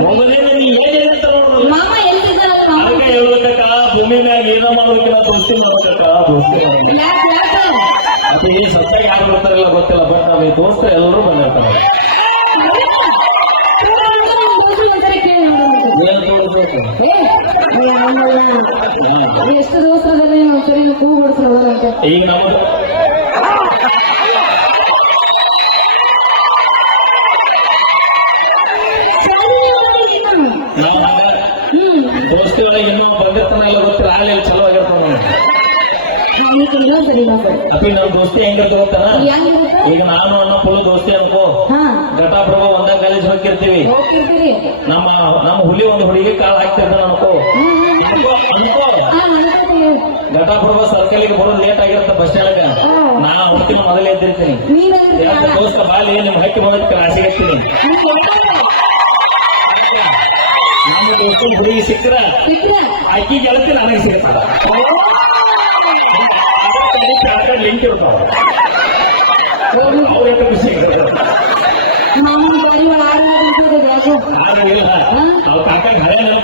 ಮೊದಲೇ ನೀ ಏನ್ ಹೇಳ್ತ ನೋಡ್ರಿ ಹೇಳ್ಬೇಕಕ್ಕ ಭೂಮಿ ಮ್ಯಾಗ ಏನ ಮಾಡ್ಬೇಕಿಲ್ಲ ದೋಸ್ತಿ ಮಾಡ್ಬೇಕಕ್ಕ ದೋಸ್ತಿ ಈ ಸತ್ತ ಯಾರು ಬರ್ತಾರಿಲ್ಲ ಗೊತ್ತಿಲ್ಲ ಬಟ್ ನಾವು ಈ ದೋಸ್ತ ಎಲ್ಲರೂ ಬಂದಿರ್ತಾರೆ. ಎಷ್ಟು ದಿವಸದಲ್ಲಿ ಒಂದ್ಸರಿ ಹೂ ಬಿಡಿಸ್ರೋದಂತೆ ಈಗ ನಮ್ದು ಅಪ್ಪಿ ನಮ್ ದೋಸ್ತಿ ಹೆಂಗಿರ್ತ ಗೊತ್ತಾನ ಈಗ ನಾನು ಅನ್ನ ಫುಲ್ ದೋಸ್ತಿ ಅನ್ಕೋ. ಘಟಾಪ್ರಭ ಒಂದ ಕಾಲೇಜ್ ಹೋಗಿರ್ತೀವಿ ನಮ್ಮ ನಮ್ಮ ಹುಲಿ ಒಂದು ಹುಡುಗಿ ಕಾಲ್ ಹಾಕ್ತಿರ್ತಾನ ಅನ್ಕೋ. ಘಟಾಪ್ರಭ ಸರ್ಕಲ್ಗೆ ಬರೋದು ಲೇಟ್ ಆಗಿರುತ್ತೆ ಬಸ್ ಸ್ಟ್ಯಾಂಡ್. ನಾ ಹೊತ್ತಿನ ಮೊದಲೇ ಎದ್ದಿರ್ತೀನಿ. ದೋಸ್ತ ಬಾಲಿ ನಿಮ್ ಹಕ್ಕಿ ಬಂದಕ್ಕೆ ರಾಶಿ ಹಚ್ತೀನಿ ನಮ್ಮ ದೋಸ್ತನ ಹುಡುಗಿ ಸಿಕ್ಕ್ರ ಅಕ್ಕಿ ಗೆಳತಿ ನನಗೆ ಸಿಗ್ತದ. ಲಿಂಕ್ ಇರ್ತಾವ ಅವ್ರ ಖುಷಿ ನಾನು ಬಾರಿ ಆರು ನಾವು ಕಾಕ ಇಬ್ಬರು ಎಲ್ಲ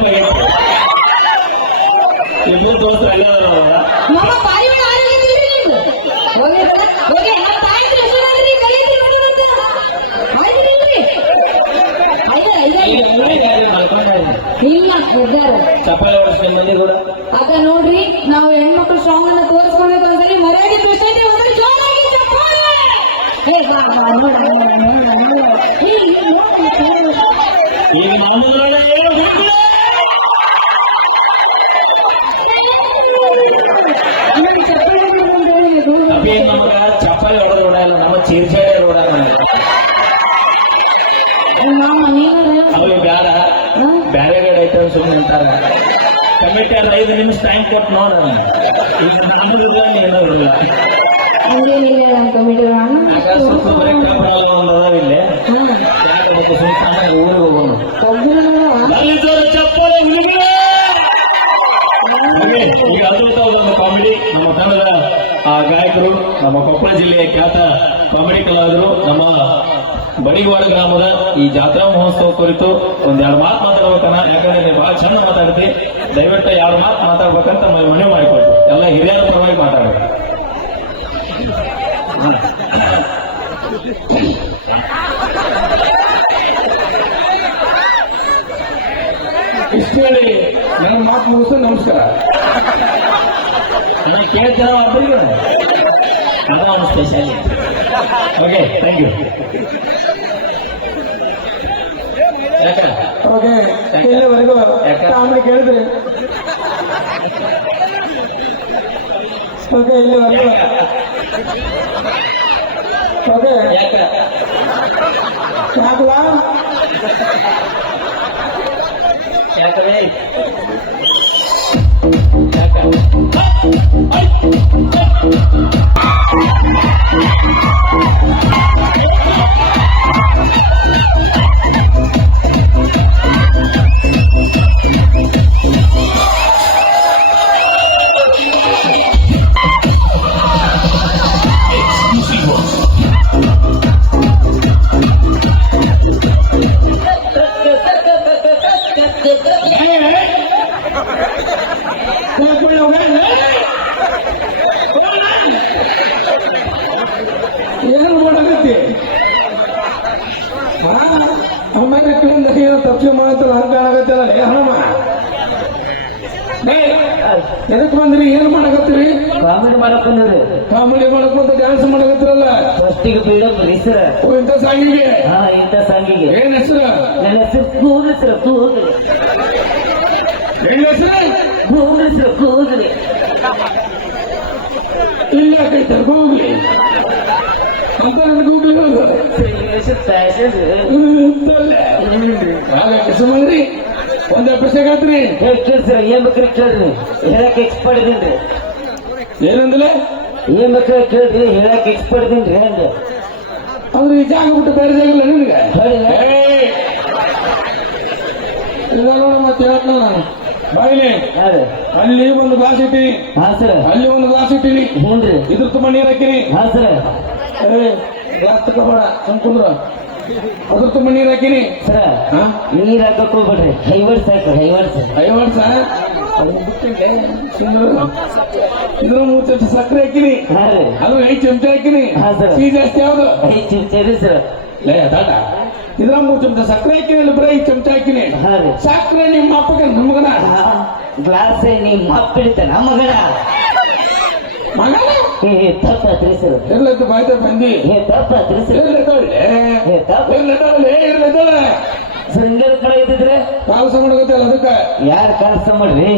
ಇಲ್ಲ? ಇದ್ದಾರೆ ಚಪ್ಪಾಳೆ ಹೊಡಿಸ್ಕೊಂಡು ಕೂಡ ಅದ ನೋಡ್ರಿ ನಾವು ಹೆಣ್ಮಕ್ಳು ಸ್ಟ್ರಾಂಗ್ ಅನ್ನ ತೋರಿಸ್ಕೊಳ್ಬೇಕು ಒಂದ್ಸರಿ ಮರ್ಯಾದೆ ಪ್ರಶ್ನೆ ಒಂದ್ಸರಿ ಜೋರಾಗಿ ಚಪ್ಪಾಳೆ ಏ ಬಾ ಬಾ ನೋಡ ನೋಡ ನೋಡ ನೋಡ ಏ ಇಲ್ಲಿ ನೋಡು, ಇಲ್ಲಿ ನೋಡು. ಈಗ ನಮ್ಮದ್ರೊಳಗೆ ಏನು ಹುಡುಗಿಲ್ಲ. ನೋಡಿ, ಚಪ್ಪಾಳೆ ಹೊಡ್ಕೊಂಡು ಇದು. ಅಪ್ಪಿ ನಮಗ ಚಪ್ಪಾಳೆ ಹೊಡೆದು ಹೊಡೆಯಲ್ಲ ನಮ್ಮ ಚೀರ್ಚಾಳೆ ಹೊಡೆಯಲ್ಲ ಏ ಮಾಮ ನೀನು ಅವ್ರಿಗೆ ಬ್ಯಾಡ ಬ್ಯಾರೆ ಬೇರೆ ಐಟಮ್ ಸುಮ್ಮನೆ ಅಂತಾರೆ ಕಮಿಟಿ ಅಲ್ಲಿ ಐದು ನಿಮಿಷ ಟೈಮ್ ಕೊಟ್ಟು ನೋಡೋಣ. ಈಗ ನಮ್ಮದಿಲ್ಲ ನೀನೋದಿಲ್ಲ ಹಂಗೇನಿಲ್ಲ ನಮ್ಮ ಕಮಿಟಿ ಒಂದು ಅದಾವಿಲ್ಲ ಯಾಕೆ ಮತ್ತೆ ಸುಮ್ಮನೆ ಊರಿಗೆ ಹೋಗೋಣ ನಲ್ಲಿದ್ದವರ ಚಪ್ಪಾಳೆ ಹುಡುಗರೇ! ಹಾಗೆ ಈಗ ಅದ್ಭುತವಾದ ಒಂದು ಕಾಮಿಡಿ ನಮ್ಮ ತಂಡದ ಆ, ಗಾಯಕರು ನಮ್ಮ ಕೊಪ್ಪಳ ಜಿಲ್ಲೆಯ ಖ್ಯಾತ ಕಾಮಿಡಿ ಕಲಾವಿದರು ನಮ್ಮ ಬಡಿಗವಾಡ ಗ್ರಾಮದ ಈ ಜಾತ್ರಾ ಮಹೋತ್ಸವ ಕುರಿತು ಒಂದೆರಡು ಎರಡು ಮಾತು ಮಾತಾಡ್ಬೇಕನ್ನ ಯಾಕಂದ್ರೆ ನೀವು ಬಹಳ ಚಂದ ಮಾತಾಡ್ತಿ ದಯವಿಟ್ಟು ಎರಡು ಮಾತು ಮಾತಾಡ್ಬೇಕಂತ ಮನೆ ಮನವಿ ಮಾಡಿಕೊಳ್ತು ಎಲ್ಲ ಹಿರಿಯರ ಪರವಾಗಿ ಮಾತಾಡ್ಬೇಕು ಇಷ್ಟು ಹೇಳಿ. ನನ್ನ ಮಾತು ಮುಗಿಸು ನಮಸ್ಕಾರ. ನನ್ನ ಕೇಳ್ತಾರ ಒಬ್ಬರಿಗೆ ಅದ special okay thank you okay ಇಲ್ಲಿವರೆಗೂ ಯಾಕ? ಕಾಮಿಡಿ ಕೇಳಿದ್ರಿ ಓಕೆ ಇಲ್ಲಿವರೆಗೂ ಓಕೆ ಯಾಕ ಯಾಕಲ್ಲ ಎದಕ್ ಬಂದ್ರಿ ಏನ್ ಮಾಡಕತ್ತೀರಿ? ಕಾಮಿಡಿ ಮಾಡಕೊಂಡ್ರಿ ಬಂದ್ರಿ ಕಾಮಿಡಿ ಮಾಡಕೊಂತ ಡ್ಯಾನ್ಸ್ ಮಾಡಕತ್ತಿರಲ್ಲ? ಫಸ್ಟಿಗೆ ಹೆಸರ. ಇಂತ ಇಂಥ ಸಾಂಗಿಗೆ? ಹಾ ಇಂಥ ಸಾಂಗಿಗೆ. ಏನ್ ಹೆಸರು? ನನ್ನ ಹೆಸರು ಕೂಗ್ಲಿ ಸರ್ ಕೂಗ್ಲಿ ಏನ್ ಹೆಸರು? ಕೂಗ್ಲಿ ಸರ್ ಕೂಗ್ಲಿ ಇಲ್ಲ ಕೈತಾರ ಹೋಗ್ಲಿ. ಅಂತ ನನ್ ಗೂಗ್ಲಿ ಹೋಗು ಫ್ಯಾಷನ್ ಸುಮ್ಮನ್ರಿ ಒಂದ್ ಪ್ರಶ್ನೆ ಕೇಳ್ತೀನಿ ಕೇಳ್ಸಿರ ಏನ್ ಬೇಕ್ರಿ ಕೇಳ್ರಿ. ಹೇಳಕ್ ಎಕ್ಸ್ಪರ್ಟ್ ಇದೀನ್ರಿ. ಏನಂದ್ರೆ ಏನ್ ಬೇಕ್ರಿ ಕೇಳ್ರಿ ಹೇಳಕ್ ಎಕ್ಸ್ಪರ್ಟ್ ಇದೀನ್ರಿ ಹೇಳಿ ಅಂದ್ರೆ ಈ ಜಾಗ ಬಿಟ್ಟು ಬೇರೆ ಜಾಗಲ್ಲ ನಿನ್ಗೆ ಮತ್ತೆ ಹೇಳ್ತ ನಾನು. ಬಾಯಿಲಿ ಯಾರು ಅಲ್ಲಿ ಒಂದು ಗ್ಲಾಸ್ ಇಟ್ಟಿನಿ. ಹಾ ಸರ್ ಅಲ್ಲಿ ಒಂದು ಗ್ಲಾಸ್ ಇಟ್ಟಿನಿ. ರೀ. ಇದ್ರ ತುಂಬ ನೀರ್ ಹಾಕಿನಿ. ಹಾ ಸರ್ ಗ್ಲಾಸ್ ತಗೋಬೇಡ ಸುಮ್ಕುಂದ್ರ. ಅದ್ರ ತುಂಬ ನೀರ್ ಹಾಕಿನಿ? ಸರ ನೀರ್ ಹಾಕಕ್ ಹೋಗ್ಬೇಡ್ರಿ ಹೈವರ್ಸ್ ಹಾಕು ಹೈವರ್ಸ್. ಸಹ ಇದ್ರ ಮೂರು ಚಮಚ ಸಕ್ಕರೆ ಹಾಕಿನಿ. ಅದು ಐದು ಚಮಚ ಹಾಕಿನಿ. ಸಿಹಿ ಜಾಸ್ತಿ ಯಾವ್ದು? ಐದು ಚಿಮ್ಚರಿ ಸರ್. ಲೇ ಅದಾಡ ಇದ್ರ ಮೂರು ಚಮಚ ಸಕ್ಕರೆ ಹಾಕಿನಿ ಬರೀ ಐದು ಚಮಚ ಹಾಕಿನಿ. ಸಕ್ಕರೆ ನಿಮ್ಮ ಅಪ್ಪಗ ನಮಗನ ಗ್ಲಾಸ್ ನಿಮ್ಮ ಅಪ್ಪ ಇಡ್ತಾನ ಮಗನ. ಮಗನ? ಏ ತಪ್ಪಾತ್ರಿ ಸರ್ ಎಲ್ಲದ್ದು ಬಾಯ್ತ ಬಂದಿ? ಏ ತಪ್ಪಾತ್ರಿ ಸರ್ ಎಲ್ಲದೊಳ್ಳೆ ಏ ತಪ್ಪ. ಎಲ್ಲದೊಳ್ಳೆ ಎಲ್ಲದೊಳ್ಳೆ ಸರ್ ಹಿಂಗೆಲ್ಲ ಕಡೆ ಇದ್ದಿದ್ರೆ? ಅದಕ್ಕೆ? ಯಾರು ಕೆಲಸ ಮಾಡ್ರಿ?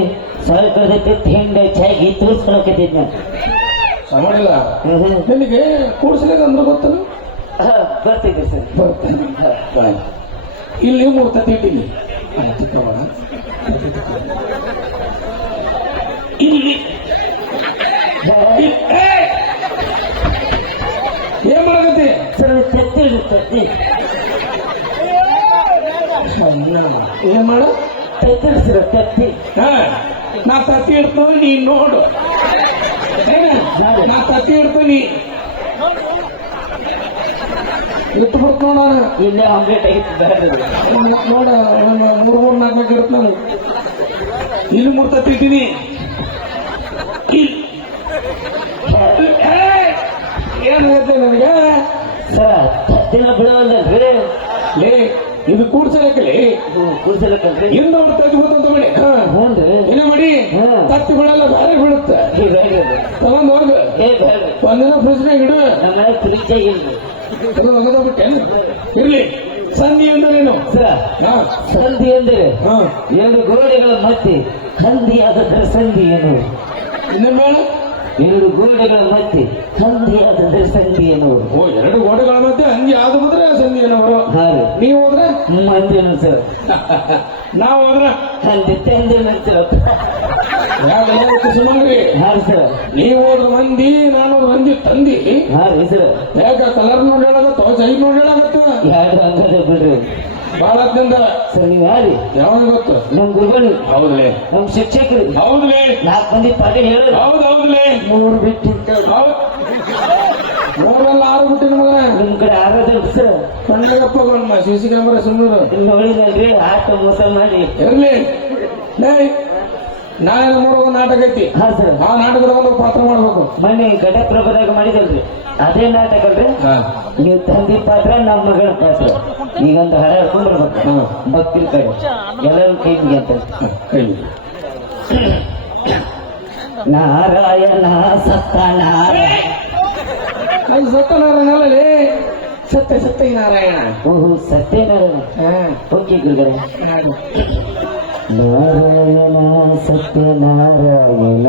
ಸ್ವಲ್ಪ ಕಳ್ದೈತಿ ಹಿಂಡ ಚಾಗಿ ತೋರ್ಸ್ಕೊಳಕತ್ತೈತಿ ನಾನು ಹ್ಮ್. ನಿನಗೆ ಕೂಡ್ಸ್ಲಿಕ್ಕೆ ಅಂದ್ರೆ ಗೊತ್ತಲ್ಲ? ಗೊತ್ತೈತಿ ಸರ್. ಬರ್ತೀನಿ. ಇಲ್ಲಿ ಮೂರ್ತ ಚಿಕ್ಕವನ. ಇಲ್ಲಿ! ಏನ್ ಮಾಡಕತ್ತಿ? ಸರ್ ತತ್ತಿ ತತ್ತಿ ಏನ್ ಮಾಡ? ತತ್ತಿ ಸರ್ ತತ್ತಿ ಹಾ, ನಾ ತತ್ತಿ ಇಡ್ತು ನೀ ನೋಡು. ನಾ ತತ್ತಿ ಇಡ್ತು ನೀ. ಇಟ್ಟು ಬರ್ತು ನೋಡೋಣ ಇಲ್ಲೇ ಆಮ್ಲೆಟ್ ಬೇಡ ನೋಡ ನಮ್ಮ ಮೂರ್ ಮೂರ್ ನಾಲ್ಕು ನಾನು ಇಲ್ಲಿ ಮೂರ್ ತತ್ತಿ ಇಟ್ಟಿನಿ ಇಲ್ಲಿ. ಏಯ್! ಹೇಳ್ತೆ ನನಗೆ? ಸರ ತತ್ತಿನ ಬಿಡವಲ್ಲಲ್ರಿ ಲೇ ಇದು ಕೂಡ್ಸಲಕ್ಕಲಿ? ಕೂಸಲಕ್ಕಲ್ರಿ ಇಂದ ಅವ್ರು ಗೊತ್ತಂತ ಮಾಡಿ ಹಾ. ಹ್ಞೂನ್ರಿ ಏನೇ ಮಾಡಿ ಹಾ. ತತ್ತಿ ಬಿಡಲ್ಲ ಬೇರೆ ಬೀಳುತ್ತೆ. ತಗೊಂಡ್ ಹೋಗ. ಒಂದಿನ ಫ್ರಿಜ್ನಾಗ ಇಡು. ಫ್ರಿಜ್ ಅದು ಒಗದೋಗ್ಬಿಟ್ಟೆ ಇರ್ಲಿ. ಸಂಧಿ ಅಂದ್ರೇನು. ಸಂಧಿ ಅಂದರೆ. ಎರಡು ಗೋಡೆಗಳ ಮಧ್ಯೆ ಆದ ಸಂಧಿ ಏನು? ಇನ್ನೇನ್ ಬೇಡ ಎರಡು ಗೋಡೆಗಳ ಮಧ್ಯೆ ಸಂಧಿಯಾದ ಸಂಧಿ ಏನೋ ಓ ಎರಡು ಗೋಡೆಗಳ ಮಧ್ಯೆ ಹಂಗೆ ಯಾವ್ದು ಹೋದ್ರೆ ಸಂಧಿ ಏನವರು ಹಾರು ನೀವು ಹೋದ್ರೆ? ಮಂದಿನ ಸರ್? ನಾವು ಹೋದ್ರೆ? ತಂದೆ ಯಾವ್ದು ಸುಮಾರಿ ಹಾ ರೀ ಸರ್. ನೀವು ಹೋದ್ರ ಮಂದಿ ನಾನು ಮಂದಿ ತಂದಿ. ಹಾ ರೀ ಸರ್. ಯಾಕ ಕಲರ್ ನೋಡಿ ಹೇಳಾಗತ್ತೋ ಸೈಜ್ ನೋಡಿ ಹೇಳಾಗತ್ತ ಯಾರು ಹಂಗದ ಬಿಡ್ರಿ. ಹೊತ್ತಿಂದ ಸರ್ ನೀವು ಯಾರಿ? ಯಾವಾಗ ಗೊತ್ತು? ನಮ್ ಗುರುಗಳು. ಹೌದ್ಲೆ. ನಮ್ ಶಿಕ್ಷಕರು. ಹೌದ್ಲೆ. ನಾಲ್ಕು ಮಂದಿ ಪಾಠ ಹೇಳಿದ್ರು ಹೌದ್ ಹೌದ್ಲೆ. ಮೂರು ಬಿಟ್ಟು ಹೌದು. ಮೂರಲ್ಲ ಆರು ಬಿಟ್ಟು ನಿಮ್ಗೆ ನಿಮ್ ಕಡೆ ಆರೋದ ಸರ್. ಕಣ್ಣಗಪ್ಪ ಗೊಂಡ ಸಿ ಸಿ ಕ್ಯಾಮರಾ ಸುಮ್ಮನೆ ನೋಡಿದ್ರಿ ಆಟ ಮೋಸ ಮಾಡಿ. ಇರ್ಲಿ. ನಾಳೆ ನಮ್ಮೂರಾಗ ನಾಟಕ ಐತಿ. ಹಾ ಸರ್. ಆ ನಾಟಕದ ಒಂದು ಪಾತ್ರ ಮಾಡ್ಬೇಕು. ಮೊನ್ನೆ ಘಟಪ್ರಭದಾಗ ಮಾಡಿದಲ್ರಿ ಅದೇ ನಾಟಕ ಅಲ್ರಿ ನೀವು ತಂದಿ ಪಾತ್ರ ನಮ್ಮ ಮಗಳ ಪಾತ್ರ. ಈಗಂತ ಹರ ಹೇಳ್ಕೊಂಡ್ ಭಕ್ತಿ ಕಡೆ. ಎಲ್ಲರೂ ಕೈ ಅಂತ. ನಾರಾಯಣ ಸತ್ಯನಾರಾಯಣ ನಾರಾಯಣ. ಸತ್ಯನಾರಾಯಣಲ್ಲಿ ಸತ್ಯ ಸತ್ಯ ನಾರಾಯಣ. ಓಹೋ ಸತ್ಯನಾರಾಯಣ. ಹಾ. ಓಕೆ ಗುರುಗಳೇ. ನಾರಾಯಣ ಸತ್ಯನಾರಾಯಣ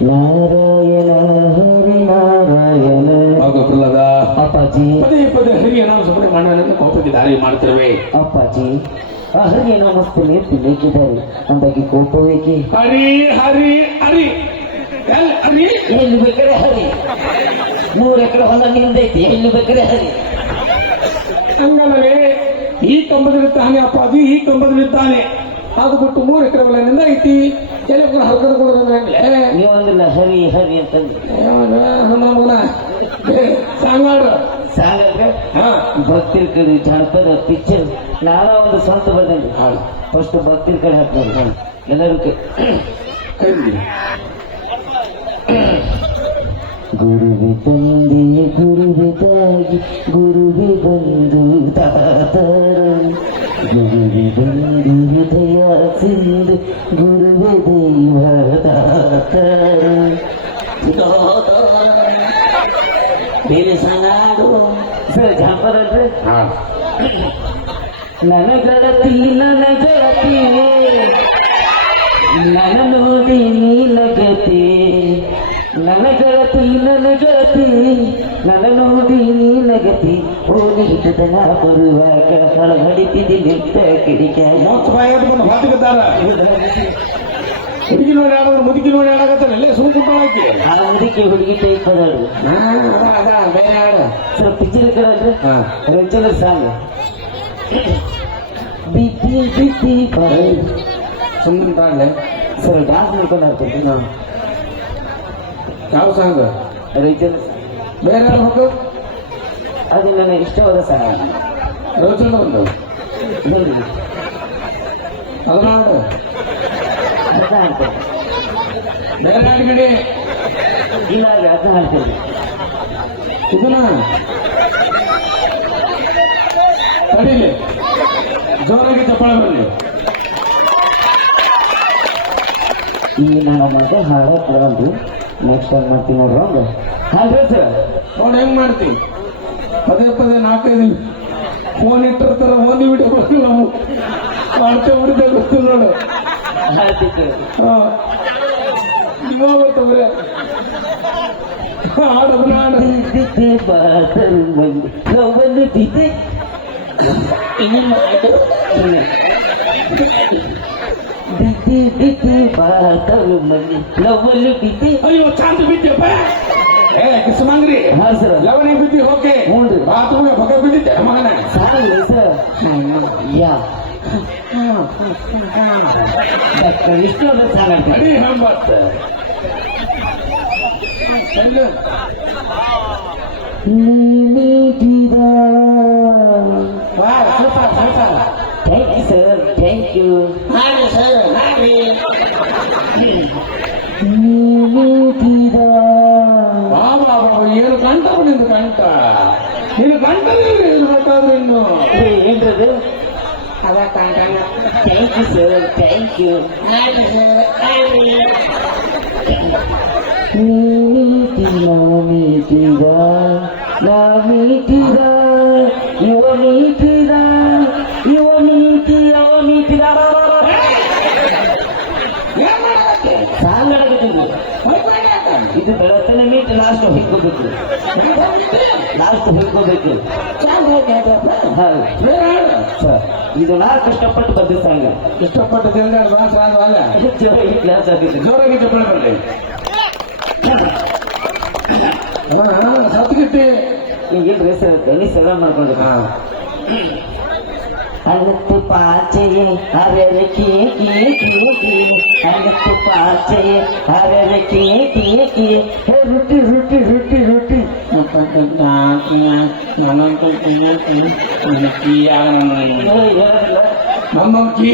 ನಾರಾಯಣ ಹರಿ ನಾರಾಯಣ. ಹೌದು ಪ್ರಹ್ಲಾದ. ಅಪ್ಪಾಜಿ. ಪದೇ ಪದೇ ಹರಿಯ ನಾಮ ಸುಮ್ಮನೆ ಮಾಡೋಣ ಕೋಪಕ್ಕೆ ದಾರಿ ಮಾಡ್ತಿರುವೆ ಅಪ್ಪಾಜಿ ಆ ಹರಿಯ ನಮಸ್ತನೆ ತಿನ್ನಿಕ್ಕಿದ್ದಾರೆ ಅಂದಾಗಿ ಕೋಪವೇಕೆ ಹರಿ ಹರಿ ಹರಿ. ಎಲ್ ಹರಿ? ಎಲ್ಲಿ ಬೇಕಾದ್ರೆ ಹರಿ. ಮೂರು ಎಕರೆ ಹೊಲ ನಿಂದೈತಿ ಎಲ್ಲಿ ಬೇಕಾದ್ರೆ ಹರಿ. ಹಂಗಲ್ಲವೇ ಈ ಕಂಬದಲ್ಲಿರ್ತಾನೆ ಅಪ್ಪಾಜಿ ಈ ಕಂಬದಲ್ಲಿರ್ತಾನೆ ಅದು ಬಿಟ್ಟು ಮೂರು ಎಕರೆ ಹೊಲನಿಂದ ಐತಿ. ಹರ್ಕದ ಕೊಡೋದಂದ್ರೆ ನೀವೊಂದಿಲ್ಲ ಹರಿ ಹರಿ ಅಂತಂದ್ರೆ. ಸಾಂಗ್ ಮಾಡು ಸಾಂಗಲ್ರಿ ಹಾ. ಭಕ್ತಿರ್ ಕಡೆ ಜಾನಪದ ಪಿಕ್ಚರ್ ನಾನ ಒಂದು ಸ್ವಂತ ಬರ್ದೇನೆ. ಫಸ್ಟ್ ಭಕ್ತಿರ್ ಕಡೆ ಹಾಕ್ತಾರೆ ಎಲ್ಲರೂ ಕ- ಕೈ ಬಿಡಿ. ಗುರುವಿ ತಂದೆಯ ಗುರುವಿ ತಾಗಿ ಗುರುವಿ ಬಂದು ತಾತರ. ಗುರುವಿ ಬಂದು ಹೃದಯ ಸಿಂದು ಗುರುವಿ ದೈವ ತಾತರ ಬೇರೆ ಸಾಂಗಾಡು ಸರ್ ಜಾನಪದ ಅಲ್ರಿ ಹಾ ನನ್ನ ಗೆಳತಿ ನನ್ನ ಗೆಳತಿ ನನ್ನ ನೋಡಿ ನೀನಗತಿ ನನ್ನ ಗೆಳತಿ ನನ್ನ ಗೆಳತಿ ನನ್ನ ನೋಡಿ ನೀನಗತಿ ಓದಿದ್ದನ ಬರುವಾಗ ಹೊಳಗಡಿತಿದ್ದಿ ನಿಂತ ಕಿಡಿಕ ಮೋಸ ಬಾಯಿ ಬಂದು ಹಾಕಿದ್ದಾರ ಹುಡುಗಿ ನೋಡಿ ಆಡಿದ್ರೆ ಮುದುಕಿ ನೋಡಿ ಆಡಕತ್ತಾನಲ್ಲೇ ಸುಮ್ ಹಾಕಿ ಆ ಹುಡುಗಿ ಹುಡುಗಿ ಟೈಪ್ ಅದಾಳು ಅದ ಬೇರೆ ಆಡ ಸ್ವಲ್ಪ ಪಿಕ್ಚರ್ ಸಾಂಗ್ ಬಿತ್ತಿ ಬಾಯ್ ಸುಮ್ಮನೆ ಸರ್ ಡಾನ್ಸ್ ಮಾಡ್ಕೊಂಡು ಆಡ್ತೀನಿ ಯಾವ ಸಾಂಗ್? ರೈತನ ಬೇರೆ ಆಡ್ಬೇಕು ಅದು ನನಗೆ ಇಷ್ಟವಾದ ಸಾಂಗ್. ರವಿಚಂದ್ರ ಬಂದು ನೋಡಿ ಅದು ಮಾಡು ಬೇರೆ ಹಾಡ್ಗಿಡಿ ಇಲ್ಲ ಅದ ಅದ ಹಾಡ್ತೇನೆ ಇದನ್ನ ತಡೀಲಿ. ಜೋರಾಗಿ ಚಪ್ಪಾಳೆ ಬರಲಿ ಈಗ ನನ್ನ ಮಗ ಹಾಡ ನೆಕ್ಸ್ಟ್ ಟೈಮ್ ಮಾಡ್ತೀನಿ ನೋಡ್ರಿ ಹಂಗ ಹಾಗೆ ಸರ್ ನೋಡಿ ಹೆಂಗ್ ಮಾಡ್ತಿ ಪದೇ ಪದೇ ನಾಲ್ಕೈದು ಫೋನ್ ಇಟ್ಟಿರ್ತಾರ ಫೋನ್ ವಿಡಿಯೋ ನಾವು ಮಾಡ್ತೇವೆ ಬಿಡ್ತೇವೆ ಗೊತ್ತಿಲ್ಲ ನೋಡು. ಹಾಡ್ತಿತ್ತು ಹಾ ಬರ್ತವ್ರೆ ಹಾಡೋದು. ಹಾಡು ದಿದ್ದೆ ಬಾತರು ಮಂದಿ ನೋವನ್ನು ದಿದ್ದೆ ದಿದ್ದೆ ದಿದ್ದೆ ಬಾತರು ಮಂದಿ ನೋವನ್ನು ದಿದ್ದೆ ಅಯ್ಯೋ ಚಾಂತ ಬಿದ್ದೆಪ್ಪ ಏ ಕಿಸ್ಮಂಗ್ರಿ ಹಾ ಸರ್ ಲವಣಿಗೆ ಬಿದ್ದಿ ಓಕೆ ಹ್ಞೂ ಬಾತ್ರೂಮ್ಗೆ ಬಗ ಬಿದ್ದಿದ್ದೆ ಮಗನ ಸಾಕಲ್ಲ ಸರ್ ಯಾ ಇಷ್ಟು ಅಂದ್ರೆ ಸಾಕಾಗ್ತದೆ ಅಡಿ ಹೆಂಬತ್ತ ನೀಡಿದ ವಾ ಸ್ವಲ್ಪ ಸ್ವಲ್ಪ thank you sir thank you ನಾಡಿ ಸರ್ ನಿಂದು ಕಂಠ ನೀನು ಕಂಠ ಇರ್ಬೇಕಾದ್ರೆ ಇನ್ನು ಏನ್ರದು thank you sir thank you ನೀತಿನ ಮೀಟಿದ ನಾ ಮೀಟಿದ ಇವ ಮೀಟಿದ ಇದು ಬೆಳತನೆ ಮೀಟ್ ಲಾಸ್ಟ್ ಹಿಡ್ಕೋಬೇಕು ಲಾಸ್ಟ್ ಸರ್ ಇದು ನಾ ಕಷ್ಟಪಟ್ಟು ಬಂದ ಕಷ್ಟಪಟ್ಟು ಅಡ್ವಾನ್ಸ್ ಆದ್ವಲ್ಲ ಜೋರಾಗಿ ಚಪ್ಪಳೆ ಬರ್ಲಿ. ಸತ್ಗಿಟ್ಟಿ ಈಗೇನ್ರಿ ಸರ್ ದನಿ ಸರ ಮಾಡ್ಕೊಂಡು ಹಾ. ಪಾಚೆ ಪಾಚೆಯೇ ಕೇಕ್ ಕೇ ಕೇ ಕೇ. ಕೇ ಅನತ್ತು ಪಾಚೆಯೇ ಹರರೆ ಕೇ ಕೇ ಕೇ ಹೇ ರುಟಿ ರುಟಿ ರುಟಿ ರುಟಿ ನನ್ನೊಂದು ಕೀ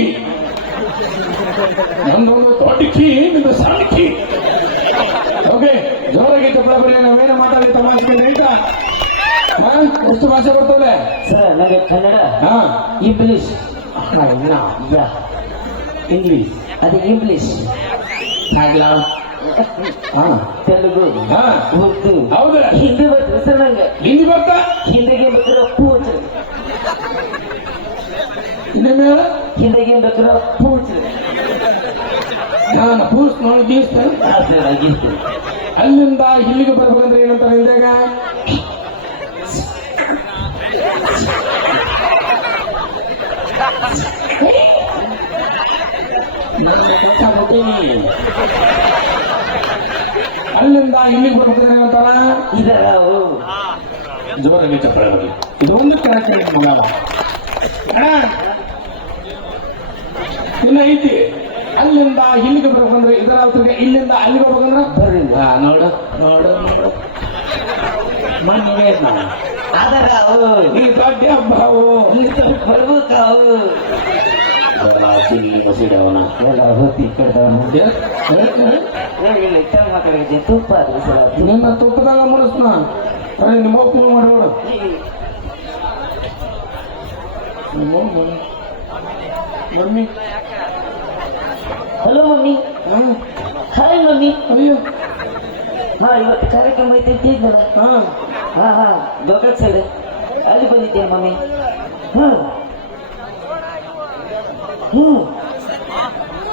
ನಂದೊಂದು ದೊಡ್ಡ ಕೀ ನಿಂದು ಸಣ್ಣ ಕೀ ಓಕೆ ಜೋರಾಗಿ ಚಪ್ಪಳ ಬರಲಿ ನಾವೇನೋ ಮಾತಾಡಿ ತಮಾಷೆ ಆಯ್ತಾ? ಮಗ ಎಷ್ಟು ಭಾಷೆ ಬರ್ತದೆ. ಸರ್ ನನಗೆ ಕನ್ನಡ ಹಾ. ಇಂಗ್ಲಿಷ್ ಇಲ್ಲ ಯಾ ಇಂಗ್ಲಿಷ್ ಅದು ಇಂಗ್ಲಿಷ್ ಹಾ ತೆಲುಗು ಹಾ. ಉರ್ದು. ಹೌದು. ಹಿಂದಿ ಬರ್ತದೆ ಸರ್ ನಂಗೆ ಹಿಂದಿ ಬರ್ತಾ ಹಿಂದಿಗೆ ಬೇಕಾದ್ರೆ ಪೂಜ್ ಹಿಂದಿಗೆ ಬೇಕಾದ್ರೆ ಪೂಜ್ ನಾನು ಪೂಸ್ ನೋಡಿ ಆಗಿತ್ತು ಅಲ್ಲಿಂದ ಇಲ್ಲಿಗೆ ಬರ್ಬೇಕಂದ್ರೆ ಏನಂತಾರೆ ಹಿಂದಾಗ ಅಲ್ಲಿಂದ ಇಲ್ಲಿಗೆ ಬರ್ಬೇಕಾದ್ರೆ ಅಂತಾರ ಇದರ ಜೋರಾಗಿ ಚಪ್ಪಳ ಬರಲಿ ಇದು ಒಂದು ಕರೆಕ್ಟ್ ಇನ್ನ ಐತಿ. ಅಲ್ಲಿಂದ ಇಲ್ಲಿಗೆ ಬರ್ಬೇಕಂದ್ರೆ ಇದರ ಅವತ್ತಿಗೆ ಇಲ್ಲಿಂದ ಅಲ್ಲಿಗೆ ಬರ್ಬೇಕಂದ್ರೆ ಬರ್ರಿ ನೋಡು ನೋಡು ಮನ್ನೇ ಮಣ್ಣೆ ಅದರ ಅವು ನೀ ದೊಡ್ಡ ಹಬ್ಬ ಅವು ಬರ್ಬೇಕು ಅವು ನಿನ್ನ ತುಪ್ಪದಾಗ ಮುಡಿಸ್ನ ಅರೆ ನಿಮ್ಮ ಫೋನ್ ಮಾಡೋಣ mummy. Hello mummy. Hi mummy. ಅಯ್ಯೋ. ಹಾ ಇವತ್ತು ಕಾರ್ಯಕ್ರಮ ಐತೆ ಹಾ. ಹಾ ಹಾ. ಗೋಕಾಕ್ ಸೈಡ್ ಅಲ್ಲಿ ಬಂದಿದ್ದೆ ಮಮ್ಮಿ? ಹ್ಮ್ Oh. Oh,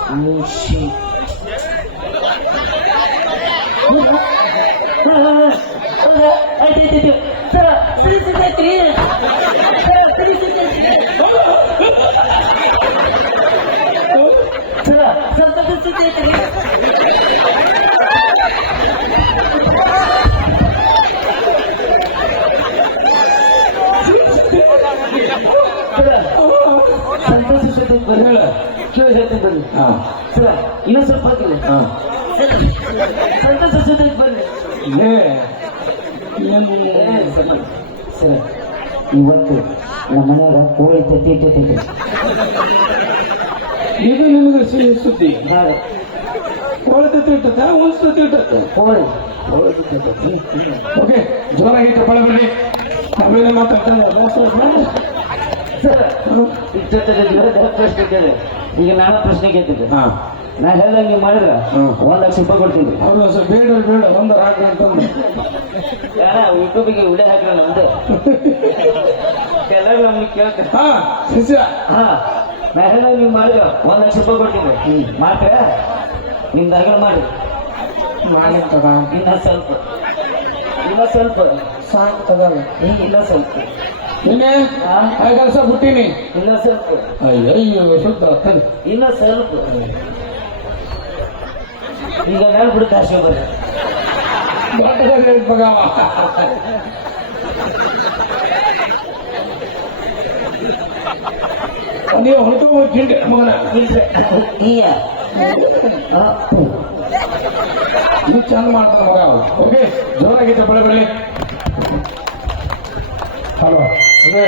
হু মুর্শিদ ಶಿವ ಜೊತೆ ಬರ್ರಿ ಹಾ. ಸರ ಇನ್ನೊಂದ್ ಸ್ವಲ್ಪ ಹಾಕಿಲ್ಲ ಹಾ. ಸಂತೋಷ ಜೊತೆ ಬನ್ನಿ. ಸರ್. ಇವತ್ತು ನಮ್ಮ ಮನೆಯ ಕೋಳಿ ತತ್ತಿ ತಟ್ಟಿ ಇದು ನಿಮಗೆ ಸುದ್ದಿ. ನಾಳೆ ಕೋಳಿ ತತ್ತಿ ಇಟ್ಟತ್ತ ಒಂದು ತತ್ತಿ ಇಟ್ಟತ್ತ ಕೋಳಿ. ಓಕೆ ಜ್ವರ ಚಪ್ಪಾಳೆ ಬಿಡಿ ನಾವೇನೇ ಮಾತಾಡ್ತಾರೆ ಸರ್. ಜ್ವರ ಪ್ರಶ್ನೆ ಕೇಳಿ. ಈಗ ನಾನು ಪ್ರಶ್ನೆ ಕೇಳ್ತಿದ್ದೆ ಹಾ. ನಾ ಹೇಳ್ದಂಗೆ ನೀವು ಮಾಡಿದ್ರ. ಒಂದ್ ಲಕ್ಷ ರೂಪಾಯಿ ಕೊಡ್ತೀನಿ. ಅವ್ರು ಸ್ವಲ್ಪ ಬೇಡ ಬೇಡ ಒಂದು ಹಾಕಿ ಅಂತಂದು ಯಾರ ಯೂಟ್ಯೂಬಿಗೆ ಉಡೆ ಹಾಕಿರ ನಮ್ದು ಎಲ್ಲರೂ ನಮ್ಗೆ ಕೇಳ್ತಾರೆ. ಹಾ ಶಿಷ್ಯ. ಹಾ. ನಾ ಹೇಳ್ದಂಗೆ ನೀವು ಮಾಡಿದ್ರ ಒಂದ್ ಲಕ್ಷ ರೂಪಾಯಿ ಕೊಡ್ತೀನಿ. ಮಾಡ್ರ ನಿಮ್ ದರ್ಗಡ ಮಾಡಿ. ಮಾಡಿರ್ತದ ಇನ್ನ ಸ್ವಲ್ಪ. ಇನ್ನ ಸ್ವಲ್ಪ. ಸಾಕು ತಗಲ್ಲ ಈಗ ಇನ್ನ ಸ್ವಲ್ಪ. ಹಾ? ಆ ಕೆಲಸ ಬಿಟ್ಟಿನಿ ಇನ್ನ ಸ್ವಲ್ಪ ಅಯ್ಯೋ ಶುದ್ಧ ತಲೆ. ಇನ್ನ ಸ್ವಲ್ಪ ಈಗ ನಾನು ಬಿಡು ಕಾಶಿ ಬರ್ರಿ ನೀವು ಹೊರಟು ಹೋಗಿ ಮಗನ. ಈಯ. ಇದು ಚಂದ ಮಾಡ್ತಾನ ಮಗ. ಓಕೆ ಜೋರಾಗಿ ಬೆಳೆ ಹಲೋ. ಅದೇ,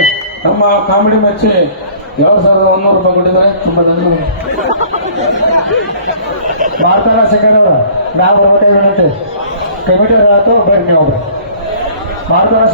ನಮ್ಮ ಕಾಮಿಡಿ ಮಚ್ಚಿ ಎರಡು ಸಾವಿರದ ಒಂದೂರು ರೂಪಾಯಿ ಕೊಟ್ಟಿದ್ದಾರೆ. ತುಂಬಾ ಧನ್ಯವಾದ. ಮಾಡ್ತಾರ ಸಿಕ್ಕಂದ್ರ ನಾವು ಬರ್ಬೇಕಾಗಿ ಕಮಿಟಿ ಆಯ್ತು ಬರ್ರಿ ನೀವು ಮಾಡ್ತಾರ